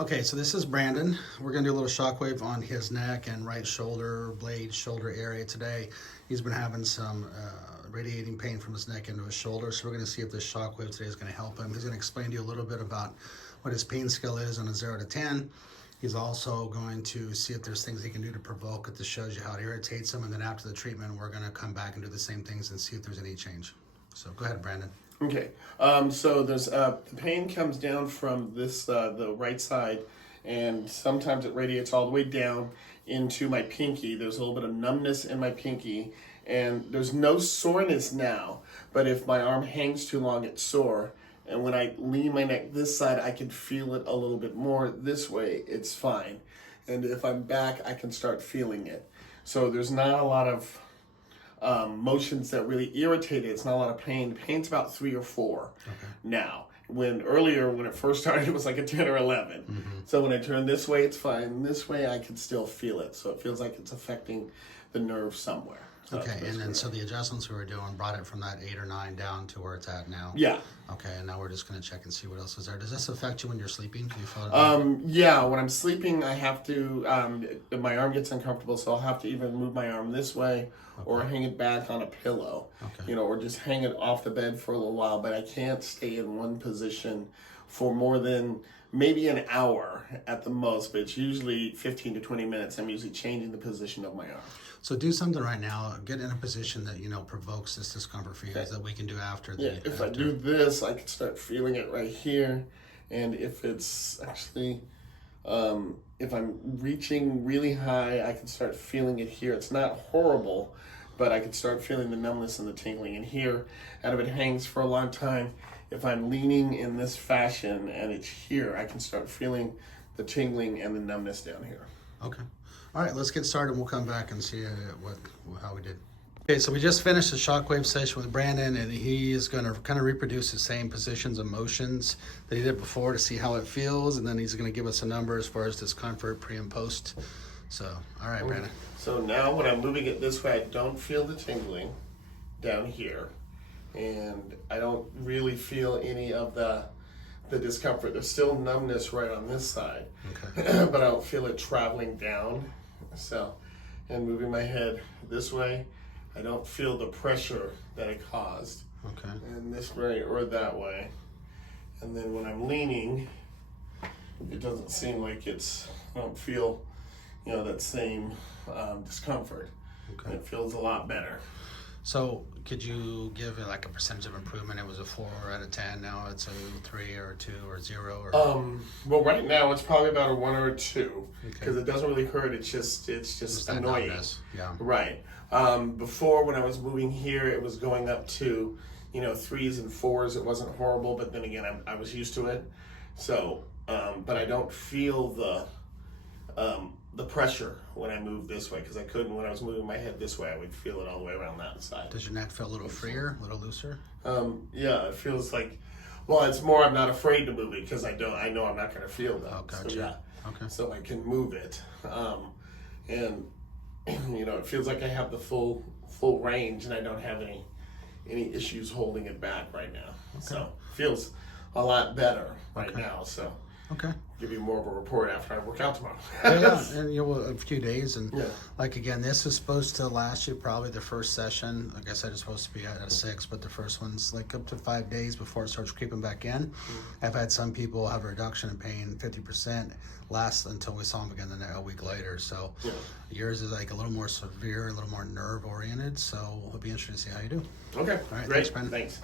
Okay, so this is Brandon. We're gonna do a little shockwave on his neck and right shoulder, blade, shoulder area today. He's been having some radiating pain from his neck into his shoulder, so we're gonna see if this shockwave today is gonna help him. He's gonna explain to you a little bit about what his pain scale is on a 0 to 10. He's also going to see if there's things he can do to provoke it. This shows you how it irritates him, and then after the treatment, we're gonna come back and do the same things and see if there's any change. So go ahead, Brandon. Okay, so there's the pain comes down from this the right side, and sometimes it radiates all the way down into my pinky. There's a little bit of numbness in my pinky, and there's no soreness now. But if my arm hangs too long, it's sore. And when I lean my neck this side, I can feel it a little bit more. This way, it's fine. And if I'm back, I can start feeling it. So there's not a lot of motions that really irritate it. It's not a lot of pain. The pain's about 3 or 4 now. When it first started, it was like a 10 or 11. So when I turn this way, it's fine. This way, I can still feel it. So it feels like it's affecting the nerve somewhere. So Okay, and then so the adjustments we were doing brought it from that 8 or 9 down to where it's at now. Yeah. Okay, and now we're just going to check and see what else is there. Does this affect you when you're sleeping? Do you feel it? Yeah, when I'm sleeping, I have to, my arm gets uncomfortable, so I'll have to either move my arm this way or hang it back on a pillow, or just hang it off the bed for a little while, but I can't stay in one position for more than maybe an hour at the most, but it's usually 15 to 20 minutes. I'm usually changing the position of my arm. So do something right now. Get in a position that, provokes this discomfort for you that we can do after. If I do this, I can start feeling it right here. And if it's actually, if I'm reaching really high, I can start feeling it here. It's not horrible, but I can start feeling the numbness and the tingling. And here, out of it hangs for a long time, if I'm leaning in this fashion and it's here, I can start feeling the tingling and the numbness down here. Okay. All right, let's get started. We'll come back and see how we did. Okay, so we just finished the shockwave session with Brandon, and he is going to kind of reproduce the same positions and motions that he did before to see how it feels, and then he's going to give us a number as far as discomfort pre and post. So, all right, Brandon. So now when I'm moving it this way, I don't feel the tingling down here, and I don't really feel any of the discomfort. There's still numbness right on this side, but I don't feel it traveling down. So, and moving my head this way, I don't feel the pressure that it caused. Okay. And this way or that way. And then when I'm leaning, it doesn't seem like I don't feel, that same discomfort. Okay. It feels a lot better. So could you give it like a percentage of improvement? It was a 4 out of 10. Now it's a 3 or a 2 or 0 or. Well, right now it's probably about a 1 or a 2 because it doesn't really hurt. It's just annoying. Yeah. Right. Before when I was moving here, it was going up to 3s and 4s. It wasn't horrible, but then again, I was used to it. So, but I don't feel the pressure when I move this way, because I couldn't when I was moving my head this way. I would feel it all the way around that side. Does your neck feel a little freer, a little looser? Yeah, it feels like, well, it's more I'm not afraid to move it because I know I'm not going to feel that. Oh, gotcha. So, yeah. Okay. So I can move it, and it feels like I have the full range, and I don't have any issues holding it back right now. Okay. So it feels a lot better right now. So. Okay. Give you more of a report after I work out tomorrow. And a few days, and like again, this is supposed to last you probably the first session. Like I said, it's supposed to be at 6, but the first one's like up to 5 days before it starts creeping back in. I've had some people have a reduction in pain, 50%, lasts until we saw them again a week later. So yours is like a little more severe, a little more nerve oriented. So it'll be interesting to see how you do. Okay. All right. Great. Thanks, Brandon. Thanks.